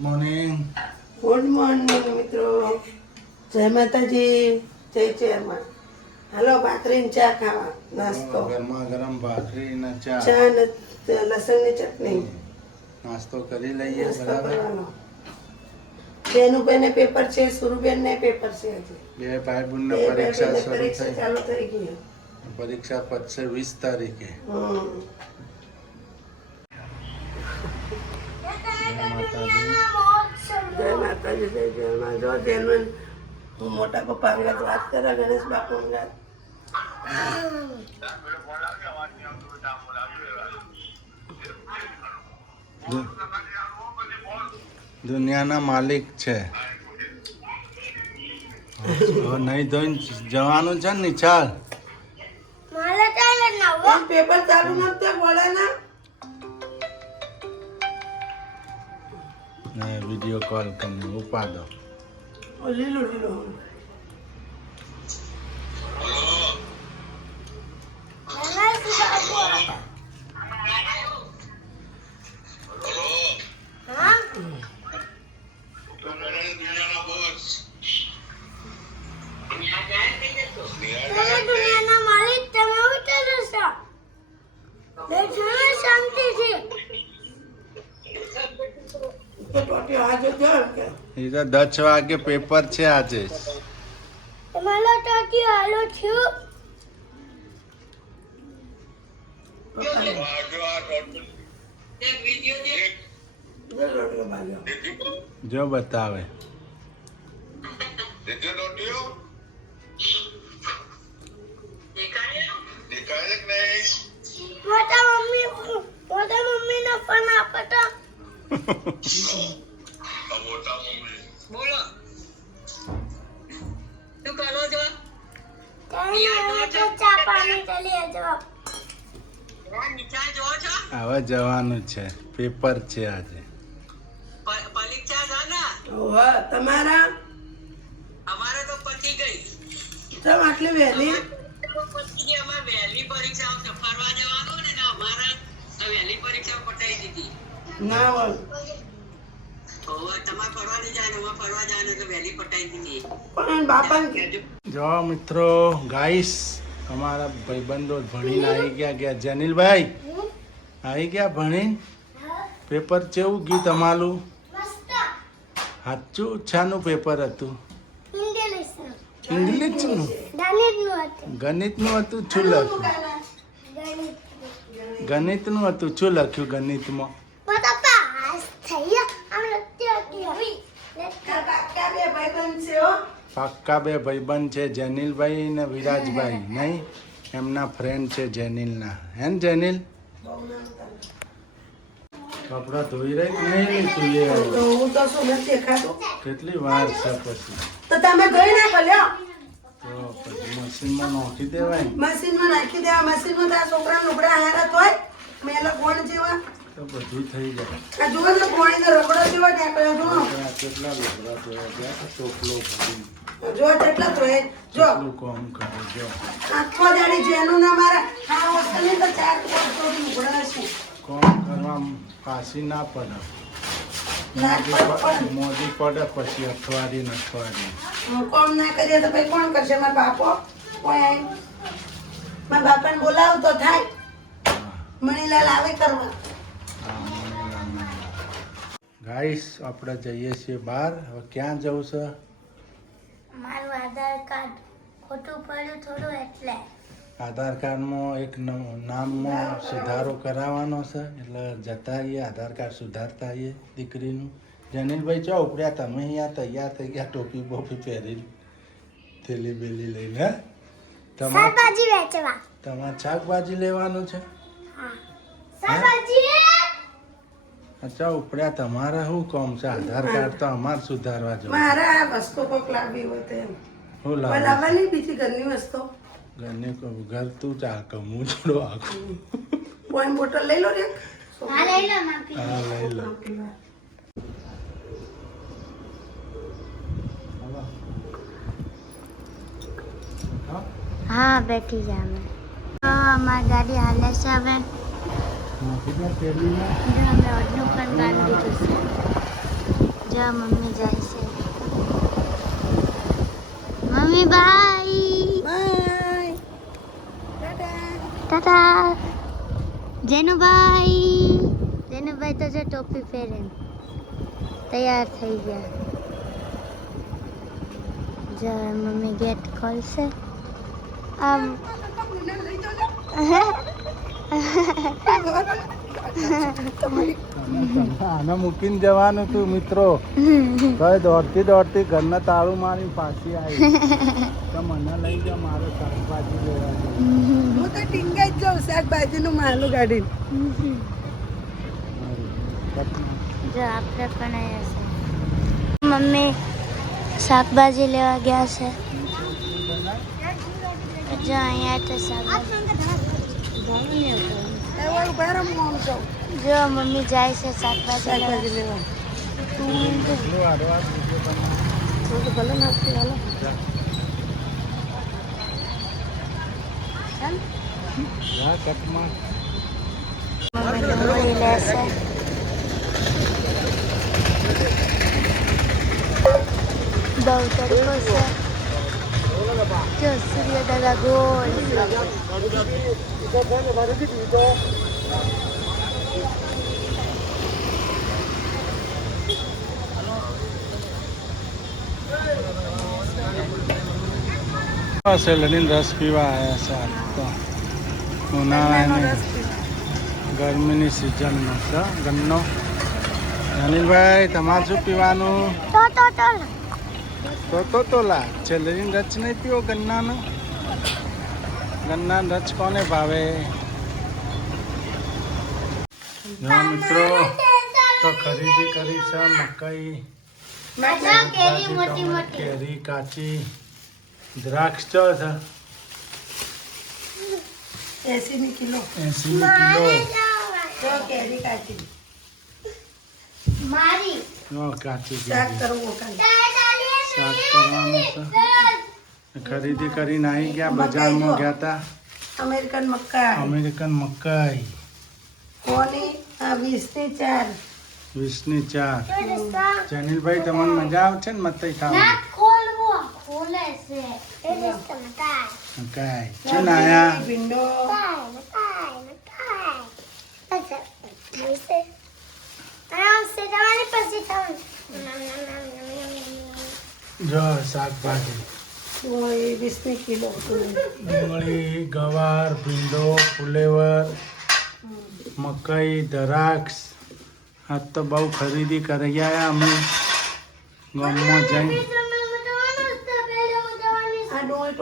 Morning. Good morning મિત્રો. જય માતાજી, જય ચેરમાં. હાલો ભાખરી ને ચા ખાવા, નાસ્તો. ગરમા ગરમ ભાખરી ને ચા ને લસણની ચટણી. નાસ્તો કરી લઈએ. નાસ્તો બરાબર. કરવાનો. બેનુભાઈ ને પેપર છે, સુરુબેન ને પેપર છે. બે ભાઈ બહેન ને બે પરીક્ષા ભાઈ શરૂ પરીક્ષા થઈ. ચાલુ થઈ ગઈ. પરીક્ષા પતશે 20 તારીખે. જય માતાજી, જય જયમાં. જો જેનું મોટા પપ્પા અંગાત વાત કરે, ગણેશ બાપુ અંગાત. દુનિયાના માલિક છે. હવે નહીં ધોઈને જવાનું છે ને ચાલ. પેપર ચાલુ નથી બોલે ને વિડીયો કોલ કરીને ઉપાડો. લીલું લીલું. એ તો 10 વાગે પેપર છે આજે. જો બતાવે. હવે જવાનું છે, પેપર છે આજે. તમારા અમારે તો પતી ગઈ. ચમ આટલી વહેલી? પતી ગઈ. અમારે વહેલી પરીક્ષા આવશે. ફરવા જવાનું ને અમારે વહેલી પરીક્ષા પટાઈ દીધી. ના હોય તમારે ફરવા નહીં જાય, ફરવા જાય તો વહેલી પટાઈ દીધી. પણ બાપા જો મિત્રો, ગાઈસ અમારા ભાઈબંધો ભણીને આવી ગયા. જનીલભાઈ આવી ગયા ભણીને? પેપર કેવું ગયું તમારું? સાચું? છાનું પેપર હતું? ઇંગ્લિશનું? ગણિતનું હતું? શું લખ્યું? ગણિતનું હતું? શું લખ્યું ગણિતમાં? પાક્કા બે ભાઈબંધ છે, જેનિલભાઈ ને વિરાજભાઈ. નહીં, એમના ફ્રેન્ડ છે જેનિલના. હે ને જેનિલ? કપડા ધોઈ રહી નહીં? હું તો શું નથી ખાતો. કેટલી વાર છે પછી? તો તમે ધોઈ નાખો લ્યો. તો પછી મશીનમાં નાખી દેવાય ને. મશીનમાં નાખી દેવા. મશીનમાં તો આ છોકરા લુગડા હારત હોય મેલો ગોળ જેવા. તો બધું થઈ જાય. આ જુઓ ને ગોળીનો રગડો જેવો ઢાંકણો જુઓ. આ કેટલા લુગડા જોયા ગયા? ટોપલો ભરી જો કેટલા તો એ જો કેટલું કામ કરે. જો આખો દાડી જેનું ના મારા આ હોસ્ટેલની તો 4 લુગડા છે. કામ કરવા પાછી ના પડે. મોદી પડે પછી અઠવાડિયે. હું કોમ ના કરીએ તો ભાઈ કોણ કરશે? મારા બાપો કોઈ આઈ મારા બાપાને બોલાવ તો થાય. મણીલાલ આવે કરવા. ગાઈસ આપણે જઈએ છીએ બહાર. હવે ક્યાં જવું છે? મારું આધાર કાર્ડ ખોટું પડ્યું થોડું એટલે આધાર કાર્ડમાં એક નામમાં સુધારો કરાવવાનો છે, એટલે જતા આવીએ આધાર કાર્ડ સુધારતા આવીએ દીકરીનું. જનીલભાઈ ચો ઉપડ્યા? તમે અહીંયા તૈયાર થઈ ગયા, ટોપી બોપી પહેરીને, થેલી બેલી લઈને. શાકભાજી વેચવા. તમારે શાકભાજી લેવાનું છે? શાકભાજી અચ્છા, ઉપડ્યા. તમારે શું કામ છે? આધાર કાર્ડ તો અમારે સુધારવા જવું. મારે આ વસ્તુ કોક લાવવી હોય તો એમ શું પણ લાવવાની બીજી ઘરની વસ્તુ. ઘર તું ચા કમું થોડો આખું. પાણી બોટલ લઈ લો રે. હા લઈ લો માપી. હા લઈ લો. હા બેઠી જા અમે. અમારી ગાડી હાલે છે હવે. નાખી દે પેલીમાં. અમે ઓડનું પણ બાંધી દીધું છે. જા મમ્મી જાય છે. Mummy bye. બાય. ટાટા. જેનુભાઈ તો જો ટોપી પહેરીને તૈયાર થઈ ગયા. જો મમ્મી ગેટ ખોલશે. આમ આને મૂકીને જવાનું તું મિત્રો. કઈ દોડતી દોડતી ઘરના તાળું મારી પાછી આવી તો મને લઈ જા, મારે શાકભાજી લેવા છે. હું તો ટીંગાઈ જ જાઉં શાકભાજીનું માલું કાઢીને. જો આપણે પણ આવ્યા છે. મમ્મી શાકભાજી લેવા ગયા છે. જો અહીંયા તો શાકભાજી. એવા ઉભા રહો, હું આમ જાઉં જો મમ્મી જાય છે શાકભાજી શાકભાજી લેવા. લેવા. હું તો ભલે નાખતી હાલો. કટમાં મમ્મી ડુંગળી લેશે. બહુ તડકો છે. જો સૂર્ય દાદા ગોળ. શેરડીનો રસ પીવા આવ્યા છે. આજ તો ઉનાળાની ગરમીની સિઝનમાં છે ગન્નો. અનિલભાઈ તમારે શું પીવાનું? તો લા શેરડીનો રસ નહીં પીવો ગન્નાનો? ગન્નાનો રસ કોને ભાવે? હા મિત્રો, તો ખરીદી કરી છે મકાઈ, કેરી મોટી મોટી. કેરી કાચી, દ્રાક્ષ ચો છે 80 કિલો. 80 કિલો. જો કેરી કાચી. મારી નો કાચી શાક કેરી કરવું કાલે. શાક કરવાનું છે. ખરીદી કરીને આવી ગયા, બજારમાં ગયા હતા. અમેરિકન મકાઈ. અમેરિકન મકાઈ કોની આ 20 ની 4. 20 ની 4. જનીલભાઈ તમને મજા આવે છે ને મતઈ ખાવાની? ખોલે છે. મકાઈ શું નાયા? ભીંડો. જો શાકભાજી, ડુંગળી 20 ની કિલો. ડુંગળી, ગવાર, ભીંડો, ફુલેવર, મકાઈ, દ્રાક્ષ. આજ તો બહુ ખરીદી કરી આવ્યા અમે ગામમાં જઈને. આ ડુંગળી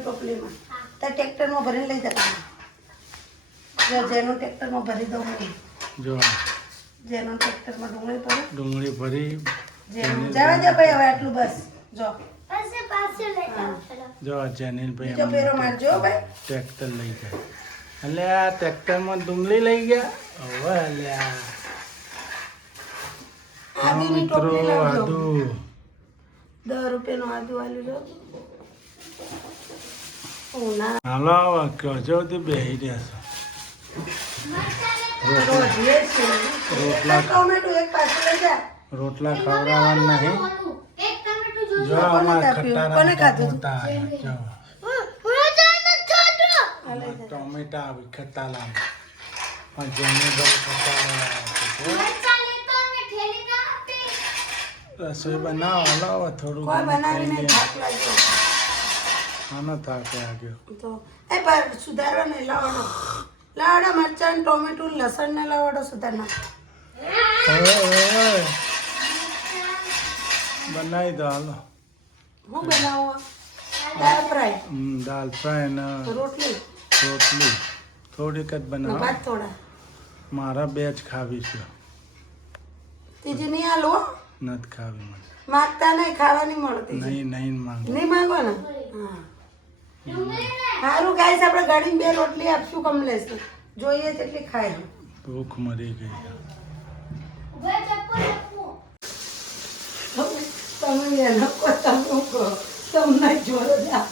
ટોપલીમાં તો ટ્રેક્ટરમાં ભરીને લઈ જતા. જો જેનું ટ્રેક્ટરમાં ભરી દઉં હું. જો જેનું ટ્રેક્ટરમાં ડુંગળી ભરું. ડુંગળી ભરી. જેનું જવા દે ભાઈ હવે આટલું બસ. જો જો જનીલભાઈ બીજો પેરો મારજો ભાઈ. ટ્રેક્ટર લઈ ગયા. એટલે આ ટ્રેક્ટરમાં ડુંગળી લઈ ગયા. હવે અલ્યા આદુની મિત્રો ટોપલી લાવજો. આદુ 10 રૂપિયાનું આદુ આલ્યું જો. ઓ ના હાલો કજો તે બેહી રહ્યા રોજ લે છે. રોટલા ટોમેટો એક પાછું લઈ જા. રોટલા ખવડાવવાના નહીં. જો કોને અમારા કાપ્યું? કોને ખાધું? મોટા આયા. જો આ લઈ જા. ટોમેટા આવી ખટાલા પણ જનીલભાઈ ખટાલા રસોઈ બનાવો. હલાવો થોડું કોઈ ઘણું બનાવીને ખાઈ લે. થાક લાગ્યો આનો થાક લાગ્યો. તો એ પર સુધારવા ને લાવડો મરચાં ટોમેટું લસણ ને લાવડો સુધારના. ઓય. બનાવી દો હાલો. હું બનાવું દાળ ફ્રાય દાલ ફ્રાય ને રોટલી રોટલી થોડીક જ ને બનાવો. ભાત થોડા. મારા 2 જ ખાવી છે, ત્રીજી નહીં હાલો નથી ખાવી મને. માગતા નહીં ખાવાની મળતી છે. નહીં માંગુ. નહીં માંગો ને હા સારું ગાઈસ આપણે ગાડીમાં 2 રોટલી આપશું કમલેશ જોઈએ તેટલી ખાય. ભૂખ મરી ગઈ. તમે એ લોકો તમે કહો તમને જોર જા.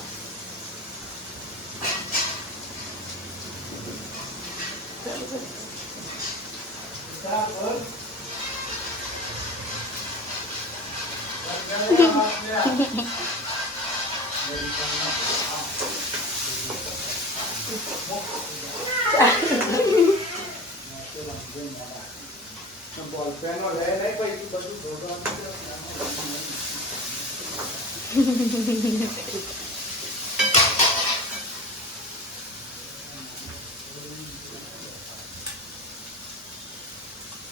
બોલપેનો લે નહીં પછી બધું ધોવાનું.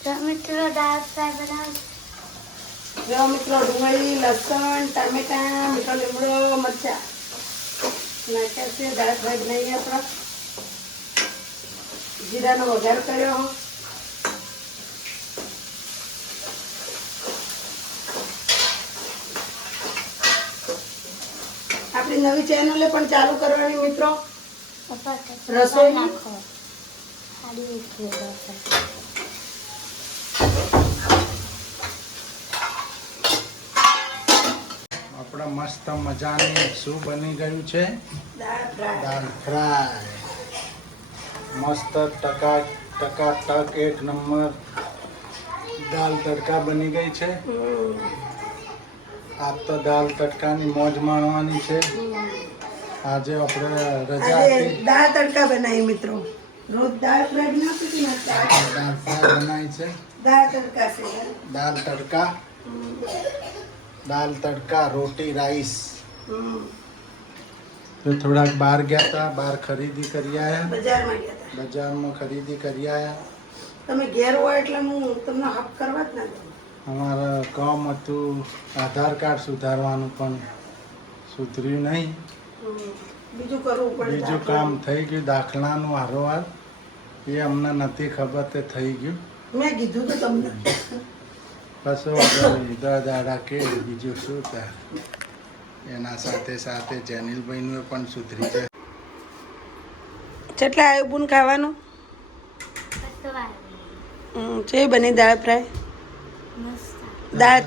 તો મિત્રો દાળ ફ્રાય બનાવ. જો મિત્રો ડુંગળી લસણ ટામેટા મીઠો લીમડો મરચા નાખ્યા છે. દાળ ફ્રાય બનાવીએ આપણે. જીરાનો વઘાર કર્યો. આપણી નવી ચેનલે પણ ચાલુ કરવાની મિત્રો. પપ્પા રસોઈ નાખો. ખાલી એક આપણા મસ્ત મજાની શું બની ગયું છે? દાળ ફ્રાય. દાળ ફ્રાય. મસ્ત ટક એક નંબર દાળ તડકા બની ગઈ છે. આજ તો દાળ તડકાની મોજ માણવાની છે. આજે આપણે રજા આજે હતી. દાળ તડકા બનાવી મિત્રો. રોજ દાળ ફ્રાય બનાવતી ને દાળ ફ્રાય બનાવી છે. દાળ તડકા છે. દાળ તડકા. દાળ તડકા રોટી રાઈસ. તો થોડાક બહાર ગયા હતા. બહાર ખરીદી કરી આવ્યા. બજારમાં ગયા હતા. બજારમાં ખરીદી કરી આવ્યા. તમે ઘેર હોય એટલે હું તમને હક કરવા જ ના દઉં. અમારા કામ હતું આધાર કાર્ડ સુધારવાનું પણ સુધર્યું નહીં. બીજું કરવું પડે. બીજું કામ થઈ ગયું દાખલાનું હારોહાર. એ અમને નથી ખબર તે થઈ ગયું. મેં કીધું તો તમને. કશું દાડા કે બીજું શું થાય. એના સાથે સાથે જેનિલભાઈનું પણ સુધરી જાય. કેટલા આવ્યું બુન ખાવાનું? છે બની દાળ ફ્રાય. દાળ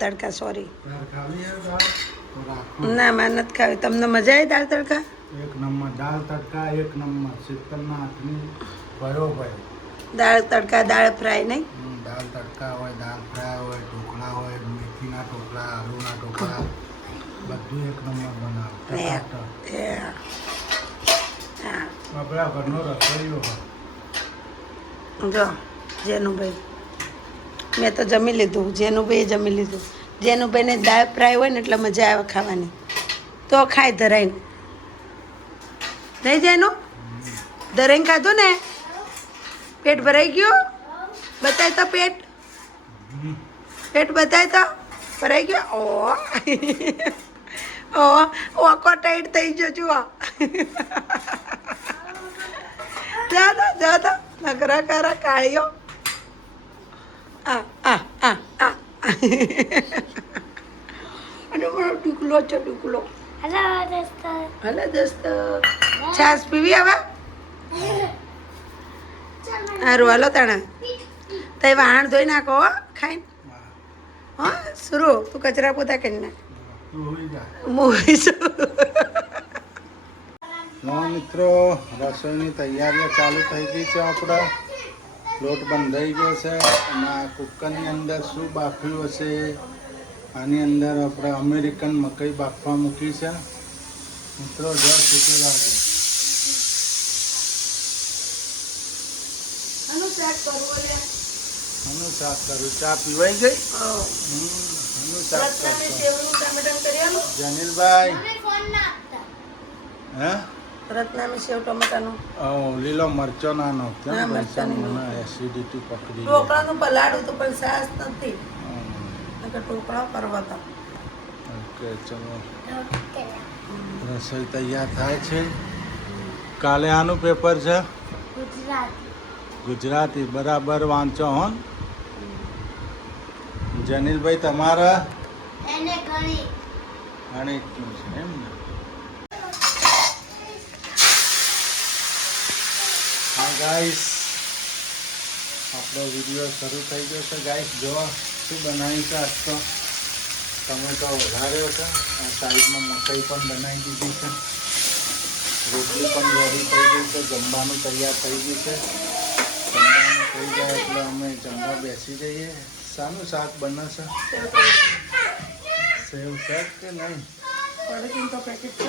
તડકા સોરી. દાળ ખાવી છે દાળ? તો રાખો. ના મારે નથી ખાવી. તમને મજા આવી દાળ તડકા? એક નંબર દાળ તડકા એક નંબર. શીતલના હાથની બરોબર. દાળ તડકા દાળ ફ્રાય નહીં? દાળ તડકા હોય દાળ ફ્રાય હોય ઢોકળા હોય મેથીના ઢોકળા આલુના ઢોકળા બધું એક નંબર બનાવે. આપણા ઘરનો રસોઈયો હોય. જો જેનુભાઈ મેં તો જમી લીધું. જેનુભાઈએ જમી લીધું. જેનુભાઈને દાળ ફ્રાય હોય ને એટલે મજા આવે ખાવાની. તો ખાય ધરાઈને. નહીં જેનું ધરાઈને ખાધું ને પેટ ભરાઈ ગયું? બતાય તો પેટ. પેટ બતાય તો ભરાઈ ગયો. ઓકો ટાઈટ થઈ ગયો જુઓ. જા નકરા કરા કાળીઓ. અને મારો ઢુકલો છે ઢુકલો. હલે દોસ્ત છાસ પીવી હવે? સારું હાલો તાણા. તઈ વાહણ ધોઈ નાખો હો ખાઈને. હા સુરુ તું કચરા પોતા કરી નાખ. મિત્રો રસોઈની તૈયારીઓ ચાલુ થઈ ગઈ છે. આપણા લોટ બંધાઈ ગયો છે. અને આ કુકરની અંદર શું બાફ્યું હશે? આની અંદર આપણે અમેરિકન મકઈ બાફવા મૂકી છે. મિત્રો જો સીટી રાખજો. આનું શાક કરું. ચા પીવાઈ ગઈ? આનું શાક કરશું. જનીલભાઈ હે રત્નામી સેવ ટમેટાનું લીલો મરચો નાનો ના, મરચાં નહીં. એસિડિટી પકડી લે. ઢોકળાનું પલાળું તો પણ સાસ નથી. નકર ઢોકળા કરવા હતા. ઓકે ચલો રસોઈ તૈયાર થાય છે. કાલે આનું પેપર છે ગુજરાતી. બરાબર વાંચો હો. જનીલભાઈ તમારા ગણિતનું છે એમ ને? હા ગાઈસ આપણો વિડીયો શરૂ થઈ ગયો છે. ગાઈસ જો શું બનાવ્યું છે. આજ તો ટમેટો વધાર્યો છે. આ સાઈડમાં મકાઈ પણ બનાવી દીધી છે. રોટલી પણ રેડી થઈ ગઈ છે. જમવાનું તૈયાર થઈ ગયું છે. જમવાનું થઈ જાય એટલે અમે જમવા બેસી જઈએ. શાનું શાક બને છે? સેવ શાક કે નહીં પડીકીનું તો પેકેટ છે.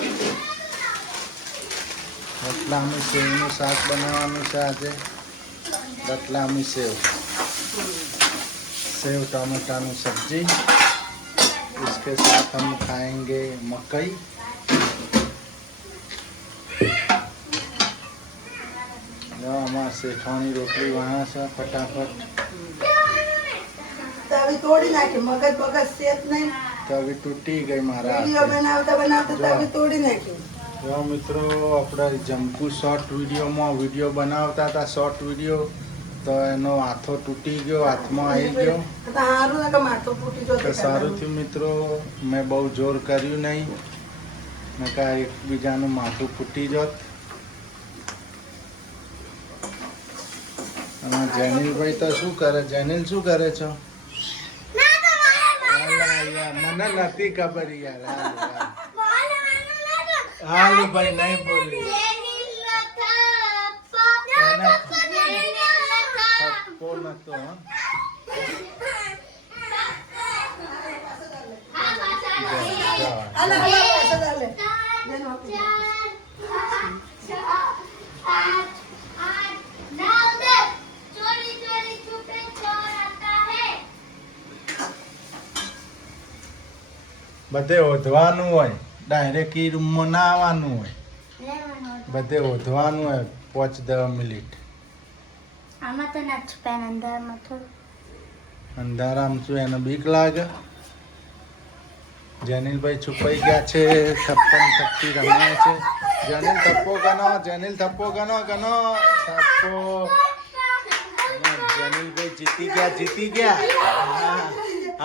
રતલામી સેવનું શાક બનાવવાનું છે આજે. रतलामी सेव, सेव टमाटर सब्जी, इसके साथ हम खाएंगे मकई. हमारे सेठानी रोटली वहाँ से फटाफट तभी तोड़ी नाखी मगज बगज सेत नहीं तभी टूटी गई मारा वीडियो बनावता बनावता तभी तोड़ी नाखी. જો મિત્રો આપણે જંપુ શોર્ટ વિડીયોમાં વિડીયો બનાવતા હતા શોર્ટ વિડીયો તો એનો હાથો તૂટી ગયો હાથમાં આવી ગયો સારું ને કે માથું ફૂટી તો જતું સારું થયું મિત્રો મેં બહુ જોર કર્યું નહીં મેં કા એકબીજાનું માથું ફૂટી જોત. અને જેનિલભાઈ તો શું કરે જેનિલ શું કરે છો? મને નથી ખબર યાર હાલ ભાઈ નહીં બોલી થપ્પો નતો બધે ઓધવાનું હોય ડાયરેક્ટ ઈ રૂમમાં ના આવવાનું હોય બધે ઓધવાનું હોય 5-10 મિનિટ. આમાં તો ના છુપાય અંધારમાં થોડું અંધારામાં શું એને બીક લાગે? જેનિલભાઈ છુપાઈ ગયા છે 56 થપ્પી રમે છે. જેનિલ થપ્પો ગનો જેનિલ થપ્પો ગનો થપ્પો. જેનિલભાઈ જીતી ગયા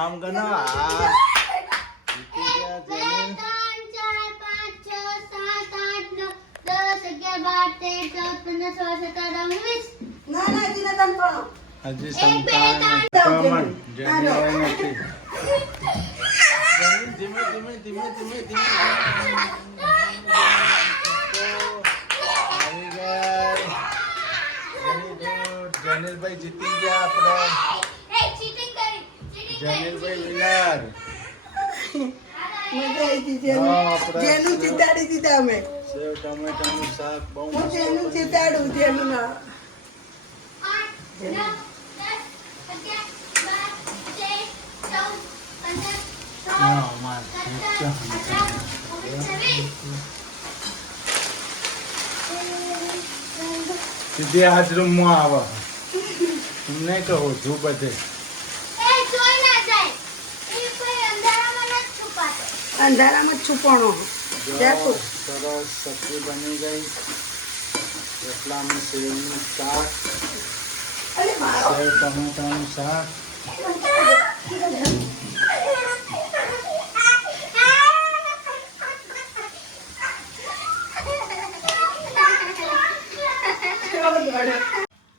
આમ ગનો જીતી ગયા જેનિલ. ના ના હજી નતા ભણો હજી સંતાન જેનિલ નથી. ધીમે ધીમે ધીમે ધીમે ધીમે આવી ગયા. જેનિલભાઈ જીતી ગયા આપણે. જેનિલભાઈ વિનર. મજા આવી હતી જેનું જીતાડી દીધા અમે. સેવ ટમેટાનું શાક બહુ હું જેનું જીતાડું જેનું ના સીધી આજ રૂમમાં આવો તમને કહો છું બધે અંધારામાં જ છુપાણો. સરસ સબ્જી બની ગઈ. રતલામી સેવનું શાક અરે મારો સેવ ટમેટાનું શાક.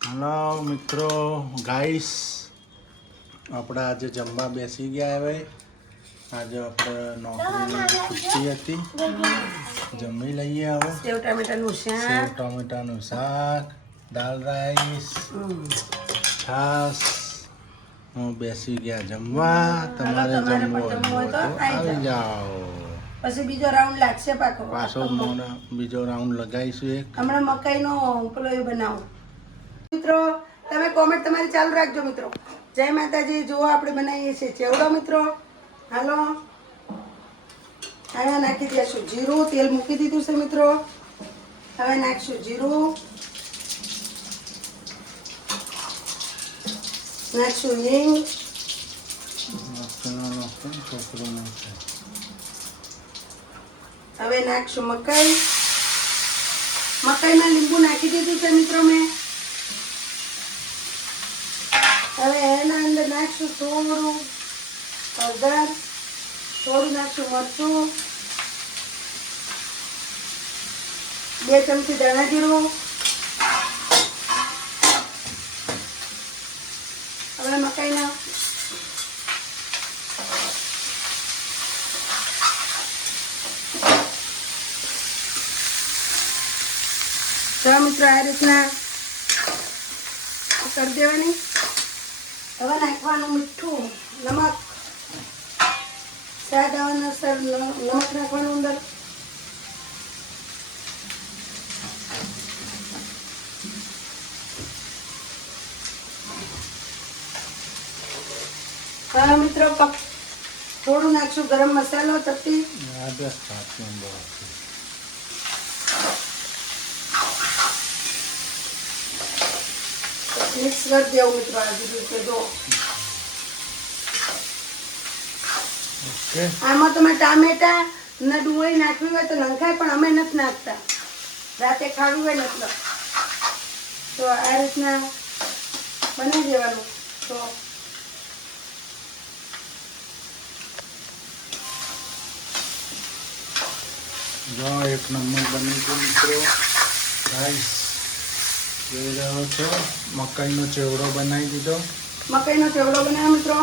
હલો મિત્રો ગાઈસ આપણે આજે જમવા બેસી ગયા હવે. આજે આપણે નોકરીની છુટ્ટી હતી જમી લઈએ હવે. સેવ ટામેટાનું સેવ શાક ટમેટાનું શાક દાલ રાઈસ છાસ. હું બેસી ગયા જમવા. તમારે જમવું હોય તો આવી જાઓ. પછી બીજો રાઉન્ડ લાગશે પાછો પાછો બીજો રાઉન્ડ લગાવીશું એક. હમણાં મકાઈનો પેલો એ બનાવો. મિત્રો તમે કોમેન્ટ તમારી ચાલુ રાખજો મિત્રો. જય માતાજી. જુઓ આપણે બનાવીએ છીએ ચેવડો મિત્રો. હાલો હવે નાખી દઈશું જીરું. તેલ મૂકી દીધું છે મિત્રો. હવે નાખીશું જીરું, નાખીશું હિંગ, હવે નાખીશું મકાઈ. મકાઈમાં લીંબુ નાખી દીધું છે મિત્રો મેં. હવે એના અંદર નાખશું થોડું હળદર, થોડું નાખશું મરચું, 2 ચમચી ધાણા જીરું. હવે મકાઈના તો મિત્રો આ રીતના કરી દેવાની. હવે નાખવાનું મીઠું, નમક, સ્વાદ સ્વાદ આવવાનો સર નમક નાખવાનું અંદર. હા મિત્રો, થોડું નાખશું ગરમ મસાલો ચપટી. આ બસ પાછું બહુ મિક્સ કરી દેવું મિત્રો આ રીતે જો. ઓકે. આમાં તમે ટામેટા ને ડુંગળી નાખવી હોય તો નંખાય, પણ અમે નથી નાખતા. રાતે ખાવું હોય ને એટલે તો આ રીતના બનાવી દેવાનું. તો જો એક નંબર બની ગયું મિત્રો. ગાઈસ જોઈ રહ્યો છો, મકાઈનો ચેવડો બનાવી દીધો. મકાઈનો ચેવડો બનાવ્યો મિત્રો.